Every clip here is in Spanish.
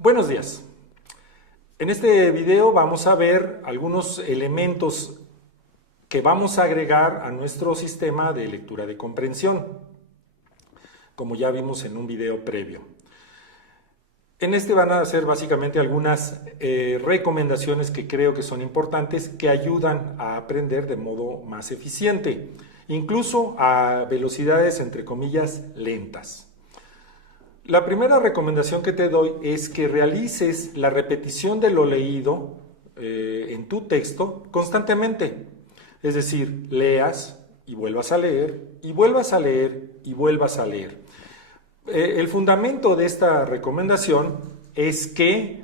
Buenos días. En este video vamos a ver algunos elementos que vamos a agregar a nuestro sistema de lectura de comprensión, como ya vimos en un video previo. En este van a ser básicamente algunas recomendaciones que creo que son importantes, que ayudan a aprender de modo más eficiente, incluso a velocidades entre comillas lentas. La primera recomendación que te doy es que realices la repetición de lo leído en tu texto constantemente. Es decir, leas y vuelvas a leer, y vuelvas a leer, y vuelvas a leer. El fundamento de esta recomendación es que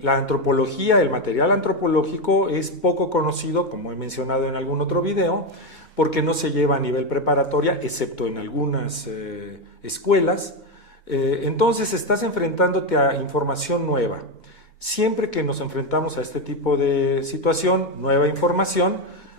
la antropología, el material antropológico es poco conocido, como he mencionado en algún otro video, porque no se lleva a nivel preparatoria, excepto en algunas escuelas. Entonces estás enfrentándote a información nueva. Siempre que nos enfrentamos a este tipo de situación, nueva información,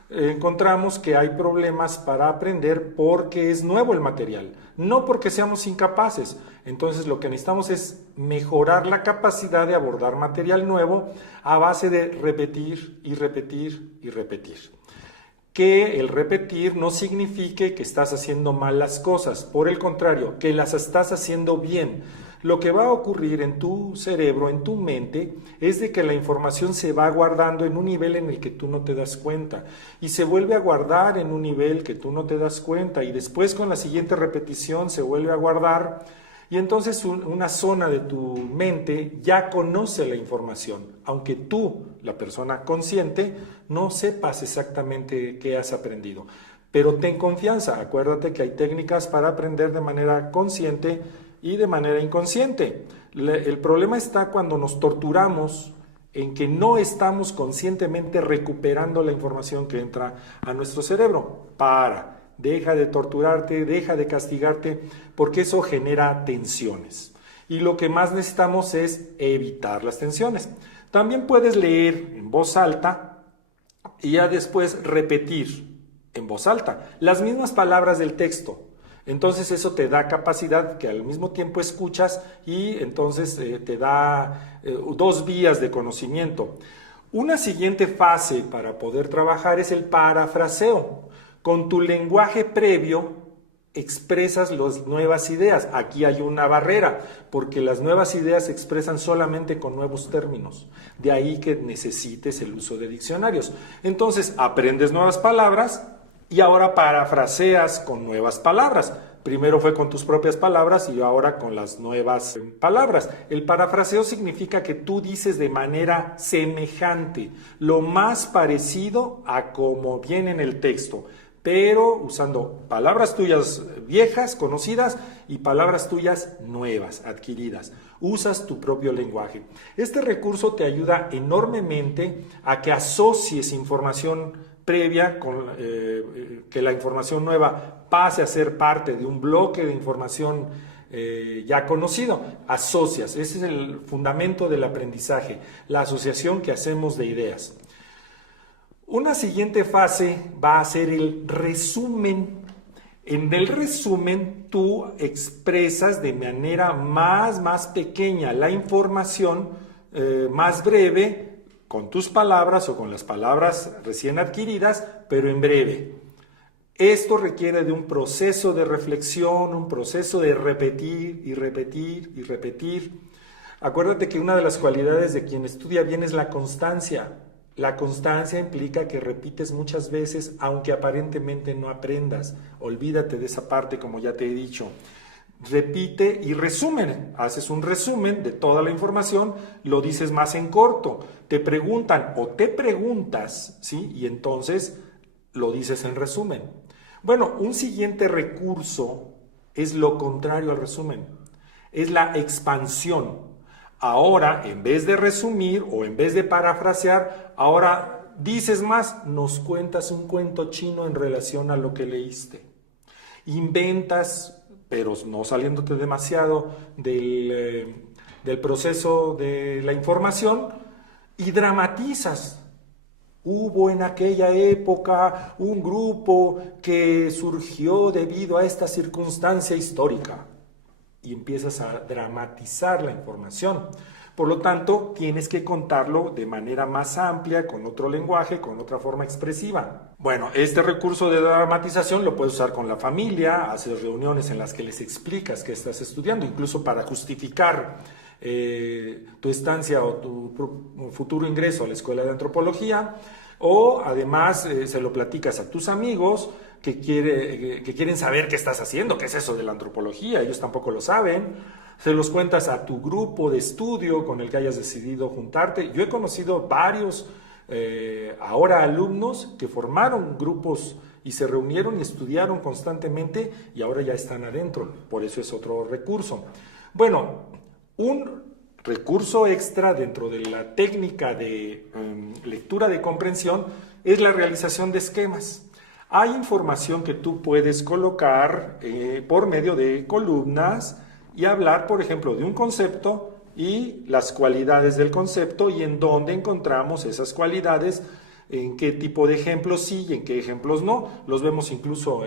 encontramos que hay problemas para aprender porque es nuevo el material, no porque seamos incapaces. Entonces lo que necesitamos es mejorar la capacidad de abordar material nuevo a base de repetir y repetir y repetir. Que el repetir no signifique que estás haciendo mal las cosas, por el contrario, que las estás haciendo bien. Lo que va a ocurrir en tu cerebro, en tu mente, es de que la información se va guardando en un nivel en el que tú no te das cuenta y se vuelve a guardar en un nivel que tú no te das cuenta y después con la siguiente repetición se vuelve a guardar y entonces una zona de tu mente ya conoce la información, aunque tú, la persona consciente, no sepas exactamente qué has aprendido. Pero ten confianza, acuérdate que hay técnicas para aprender de manera consciente y de manera inconsciente. El problema está cuando nos torturamos en que no estamos conscientemente recuperando la información que entra a nuestro cerebro. Deja de torturarte, deja de castigarte, porque eso genera tensiones. Y lo que más necesitamos es evitar las tensiones. También puedes leer en voz alta y ya después repetir en voz alta las mismas palabras del texto. Entonces eso te da capacidad que al mismo tiempo escuchas y entonces te da dos vías de conocimiento. Una siguiente fase para poder trabajar es el parafraseo. Con tu lenguaje previo expresas las nuevas ideas. Aquí hay una barrera, porque las nuevas ideas se expresan solamente con nuevos términos. De ahí que necesites el uso de diccionarios. Entonces aprendes nuevas palabras y ahora parafraseas con nuevas palabras. Primero fue con tus propias palabras y ahora con las nuevas palabras. El parafraseo significa que tú dices de manera semejante, lo más parecido a como viene en el texto, pero usando palabras tuyas viejas, conocidas, y palabras tuyas nuevas, adquiridas. Usas tu propio lenguaje. Este recurso te ayuda enormemente a que asocies información previa con que la información nueva pase a ser parte de un bloque de información ya conocido. Asocias, ese es el fundamento del aprendizaje, la asociación que hacemos de ideas. Una siguiente fase va a ser el resumen. En el resumen tú expresas de manera más pequeña la información, más breve, con tus palabras o con las palabras recién adquiridas, pero en breve. Esto requiere de un proceso de reflexión, un proceso de repetir y repetir y repetir. Acuérdate que una de las cualidades de quien estudia bien es la constancia. La constancia implica que repites muchas veces, aunque aparentemente no aprendas. Olvídate de esa parte, como ya te he dicho. Repite y resumen. Haces un resumen de toda la información, lo dices más en corto. Te preguntan o te preguntas, ¿sí? Y entonces lo dices en resumen. Bueno, un siguiente recurso es lo contrario al resumen. Es la expansión. Ahora, en vez de resumir o en vez de parafrasear, ahora dices más, nos cuentas un cuento chino en relación a lo que leíste. Inventas, pero no saliéndote demasiado del proceso de la información, y dramatizas. Hubo en aquella época un grupo que surgió debido a esta circunstancia histórica. y empiezas a dramatizar la información. Por lo tanto, tienes que contarlo de manera más amplia, con otro lenguaje, con otra forma expresiva. Bueno, este recurso de dramatización lo puedes usar con la familia, haces reuniones en las que les explicas que estás estudiando, incluso para justificar tu estancia o tu futuro ingreso a la escuela de antropología, o además se lo platicas a tus amigos que quieren saber qué estás haciendo, qué es eso de la antropología, ellos tampoco lo saben. Se los cuentas a tu grupo de estudio con el que hayas decidido juntarte. Yo he conocido varios ahora alumnos que formaron grupos y se reunieron y estudiaron constantemente y ahora ya están adentro. Por eso es otro recurso. Bueno, un recurso extra dentro de la técnica de lectura de comprensión es la realización de esquemas. Hay información que tú puedes colocar por medio de columnas y hablar, por ejemplo, de un concepto y las cualidades del concepto y en dónde encontramos esas cualidades, en qué tipo de ejemplos sí y en qué ejemplos no. Los vemos incluso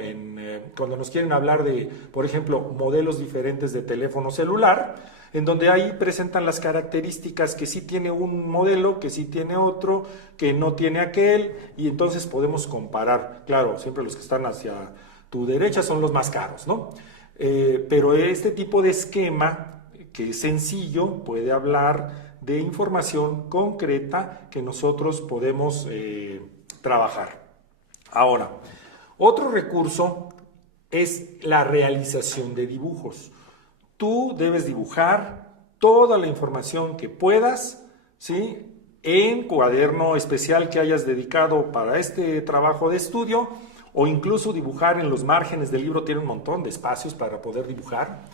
cuando nos quieren hablar de, por ejemplo, modelos diferentes de teléfono celular, en donde ahí presentan las características que sí tiene un modelo, que sí tiene otro, que no tiene aquel, y entonces podemos comparar. Claro, siempre los que están hacia tu derecha son los más caros, ¿no? Pero este tipo de esquema, que es sencillo, puede hablar de información concreta que nosotros podemos trabajar. Ahora, otro recurso es la realización de dibujos. Tú debes dibujar toda la información que puedas, ¿sí?, en cuaderno especial que hayas dedicado para este trabajo de estudio, o incluso dibujar en los márgenes del libro, tiene un montón de espacios para poder dibujar,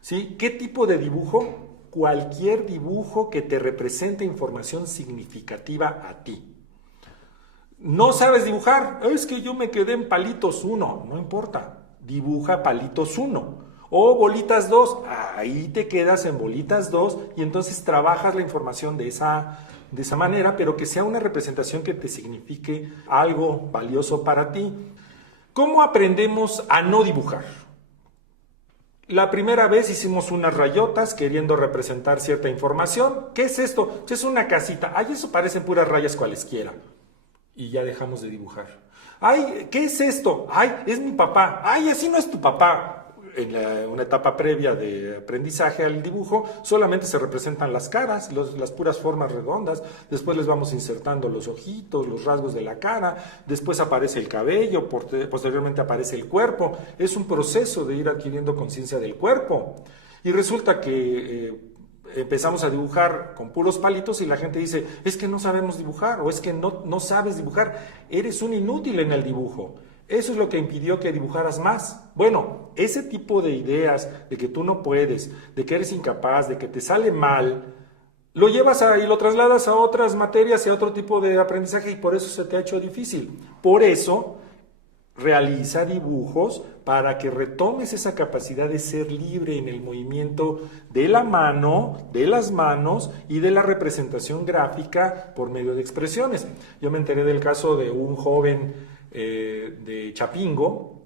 ¿sí? ¿Qué tipo de dibujo? Cualquier dibujo que te represente información significativa a ti. ¿No sabes dibujar? Es que yo me quedé en palitos 1, no importa, dibuja palitos 1. O bolitas 2, ahí te quedas en bolitas 2 y entonces trabajas la información de esa manera, pero que sea una representación que te signifique algo valioso para ti. ¿Cómo aprendemos a no dibujar? La primera vez hicimos unas rayotas queriendo representar cierta información. ¿Qué es esto? Es una casita. Ay, eso parecen puras rayas cualesquiera. Y ya dejamos de dibujar. Ay, ¿qué es esto? Ay, es mi papá. Ay, así no es tu papá. En una etapa previa de aprendizaje al dibujo, solamente se representan las caras, las puras formas redondas, después les vamos insertando los ojitos, los rasgos de la cara, después aparece el cabello, posteriormente aparece el cuerpo. Es un proceso de ir adquiriendo conciencia del cuerpo. Y resulta que empezamos a dibujar con puros palitos y la gente dice, es que no sabemos dibujar, o es que no sabes dibujar, eres un inútil en el dibujo. Eso es lo que impidió que dibujaras más. Bueno, ese tipo de ideas de que tú no puedes, de que eres incapaz, de que te sale mal, lo llevas y lo trasladas a otras materias y a otro tipo de aprendizaje y por eso se te ha hecho difícil. Por eso, realiza dibujos para que retomes esa capacidad de ser libre en el movimiento de la mano, de las manos y de la representación gráfica por medio de expresiones. Yo me enteré del caso de un joven de Chapingo,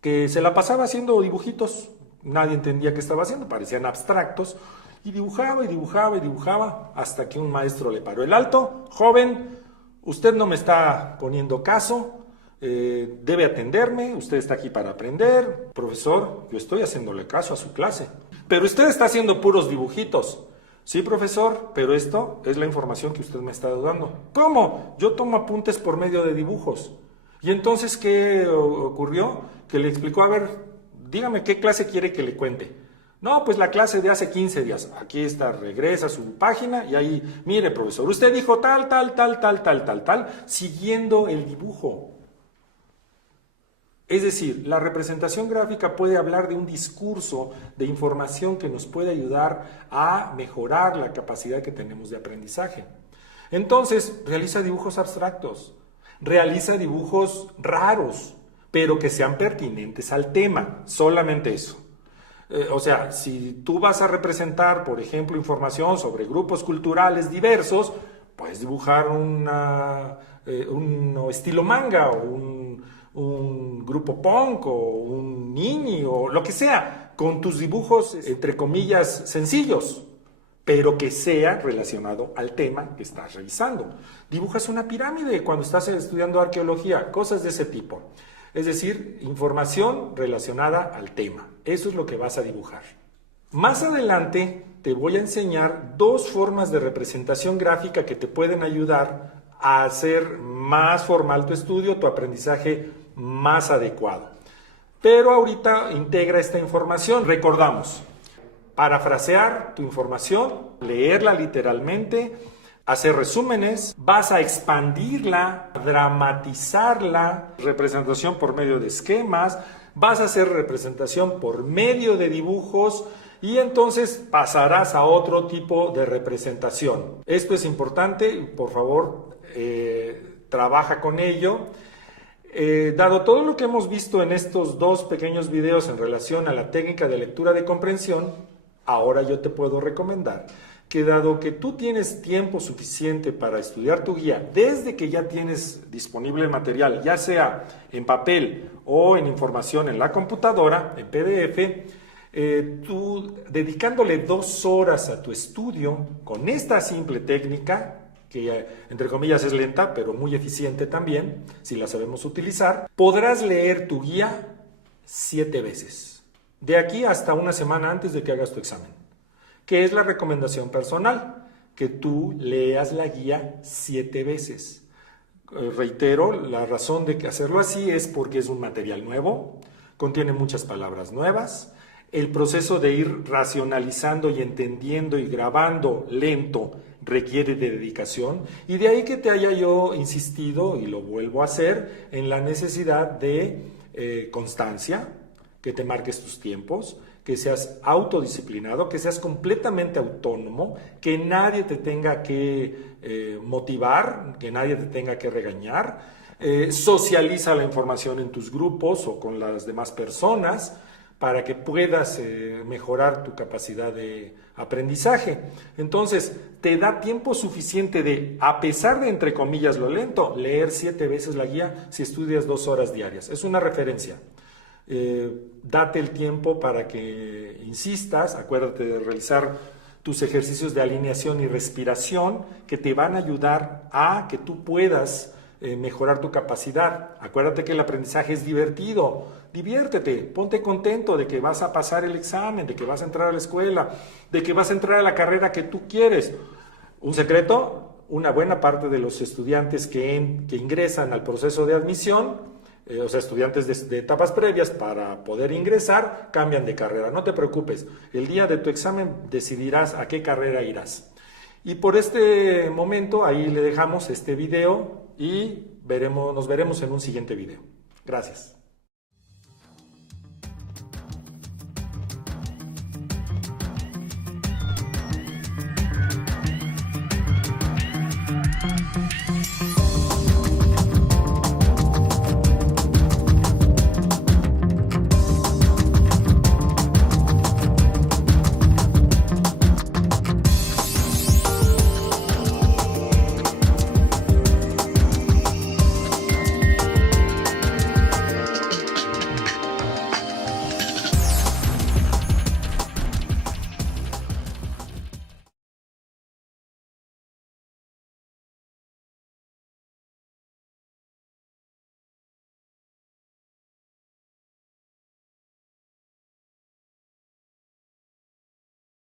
que se la pasaba haciendo dibujitos, nadie entendía qué estaba haciendo, parecían abstractos, y dibujaba y dibujaba y dibujaba, hasta que un maestro le paró el alto. Joven, usted no me está poniendo caso, debe atenderme, usted está aquí para aprender. Profesor, yo estoy haciéndole caso a su clase, pero usted está haciendo puros dibujitos. Sí, profesor, pero esto es la información que usted me está dando. ¿Cómo? Yo tomo apuntes por medio de dibujos. Y entonces, ¿qué ocurrió? Que le explicó, a ver, dígame qué clase quiere que le cuente. No, pues la clase de hace 15 días. Aquí está, regresa a su página y ahí, mire, profesor, usted dijo tal, siguiendo el dibujo. Es decir, la representación gráfica puede hablar de un discurso de información que nos puede ayudar a mejorar la capacidad que tenemos de aprendizaje. Entonces, realiza dibujos abstractos. Realiza dibujos raros, pero que sean pertinentes al tema, solamente eso. O sea, si tú vas a representar, por ejemplo, información sobre grupos culturales diversos, puedes dibujar un estilo manga o un grupo punk o un nini o lo que sea, con tus dibujos, entre comillas, sencillos, pero que sea relacionado al tema que estás revisando. Dibujas una pirámide cuando estás estudiando arqueología, cosas de ese tipo. Es decir, información relacionada al tema. Eso es lo que vas a dibujar. Más adelante te voy a enseñar dos formas de representación gráfica que te pueden ayudar a hacer más formal tu estudio, tu aprendizaje más adecuado. Pero ahorita integra esta información. Recordamos, parafrasear tu información, leerla literalmente, hacer resúmenes, vas a expandirla, dramatizarla, representación por medio de esquemas, vas a hacer representación por medio de dibujos y entonces pasarás a otro tipo de representación. Esto es importante, por favor, trabaja con ello. Dado todo lo que hemos visto en estos dos pequeños videos en relación a la técnica de lectura de comprensión, ahora yo te puedo recomendar que dado que tú tienes tiempo suficiente para estudiar tu guía, desde que ya tienes disponible el material, ya sea en papel o en información en la computadora, en PDF, tú dedicándole 2 horas a tu estudio con esta simple técnica, que entre comillas es lenta, pero muy eficiente también, si la sabemos utilizar, podrás leer tu guía 7 veces, de aquí hasta una semana antes de que hagas tu examen. ¿Qué es la recomendación personal? Que tú leas la guía 7 veces. Reitero, la razón de hacerlo así es porque es un material nuevo, contiene muchas palabras nuevas. El proceso de ir racionalizando y entendiendo y grabando lento requiere de dedicación, y de ahí que te haya yo insistido, y lo vuelvo a hacer, en la necesidad de constancia, que te marques tus tiempos, que seas autodisciplinado, que seas completamente autónomo, que nadie te tenga que motivar, que nadie te tenga que regañar. Socializa la información en tus grupos o con las demás personas para que puedas mejorar tu capacidad de aprendizaje. Entonces, te da tiempo suficiente de, a pesar de, entre comillas, lo lento, leer 7 veces la guía si estudias 2 horas diarias. Es una referencia. Date el tiempo para que insistas, acuérdate de realizar tus ejercicios de alineación y respiración que te van a ayudar a que tú puedas mejorar tu capacidad. Acuérdate que el aprendizaje es divertido, diviértete, ponte contento de que vas a pasar el examen, de que vas a entrar a la escuela, de que vas a entrar a la carrera que tú quieres. Un secreto, una buena parte de los estudiantes que ingresan al proceso de admisión, o sea, estudiantes de etapas previas para poder ingresar, cambian de carrera. No te preocupes, el día de tu examen decidirás a qué carrera irás. Y por este momento, ahí le dejamos este video y nos veremos en un siguiente video. Gracias.